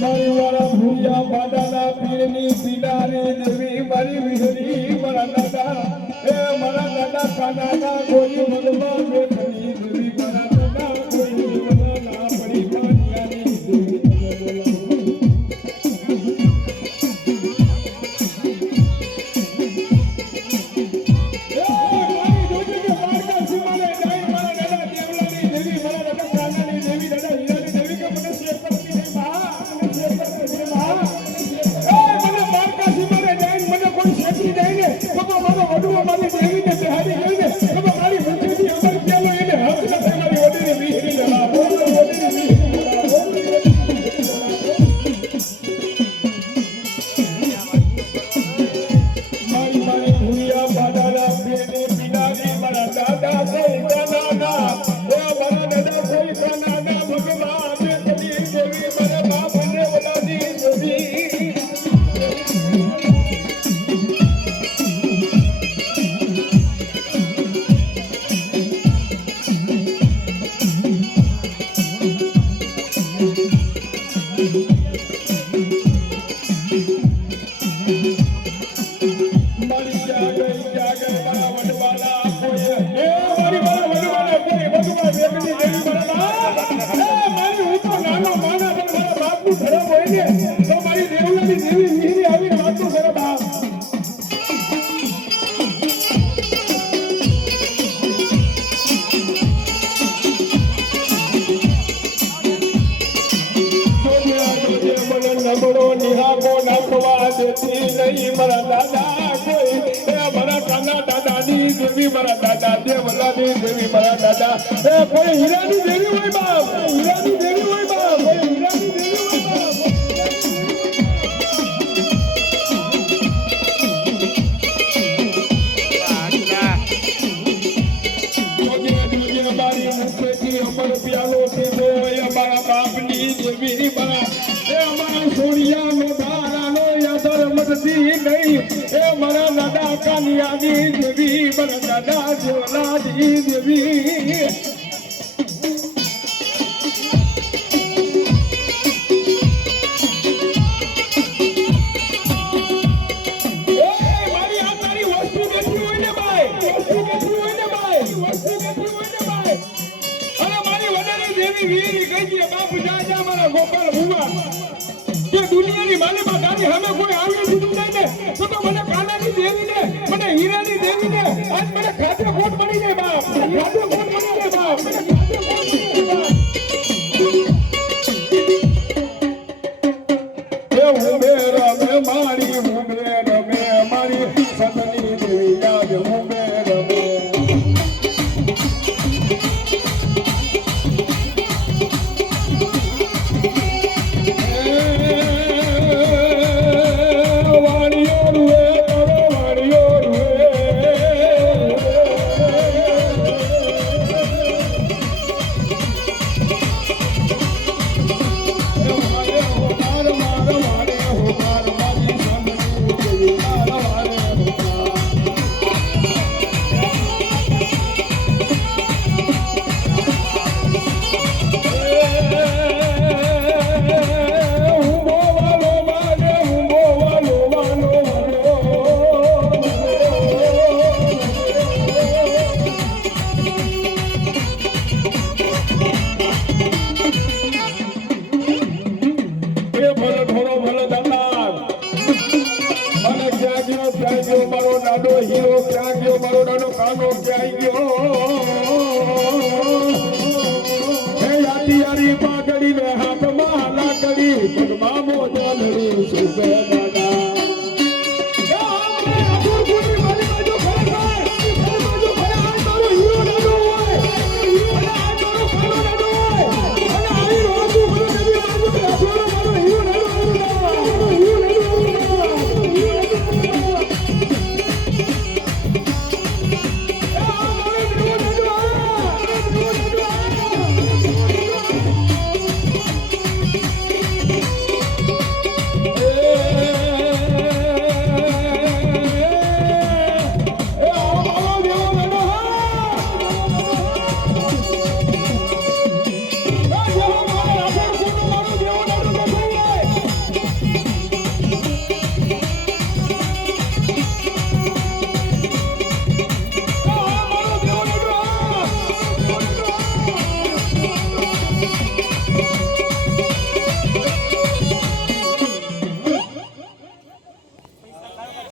મારી વાળા ભૂરિયા બાડાના પીરની પીડાની દેવી મારી વિહરી મારા દાદા મારા દાદા કાનાના કોઈ મનમાં બેઠની દેવી મારા દાદા કોઈ મનમાં ના પડી પાનિયાની દેવી મારા દાદા કોઈ મારા કાના દાદાની દેવી મારા દાદા દેવલાની દેવી મારા દાદા કોઈ હીરાની દેવી હોય બાપ હીરાની દેવી હોય બાપ કોઈ હીરાની દેવી હોય બાપ મારી મુખેથી અમર પ્યાલો છે મારા બાપની દેવી અમારા સોરિયાનો નહીં એ મારા દાદા કાનિયાની દેવી મારા દાદા દેવલાની દેવી મારી આ તારી વસ્તુ બેઠી હોય ને ભાઈ વસ્તુ બેઠી હોય ને ભાઈ વસ્તુ બેઠી હોય ને ભાઈ અને મારી વડાની દેવી વીરી કહી દે બાપુ જા મારા ગોપાલ ભુવા કે દુનિયાની માલિકા તારી સામે કોઈ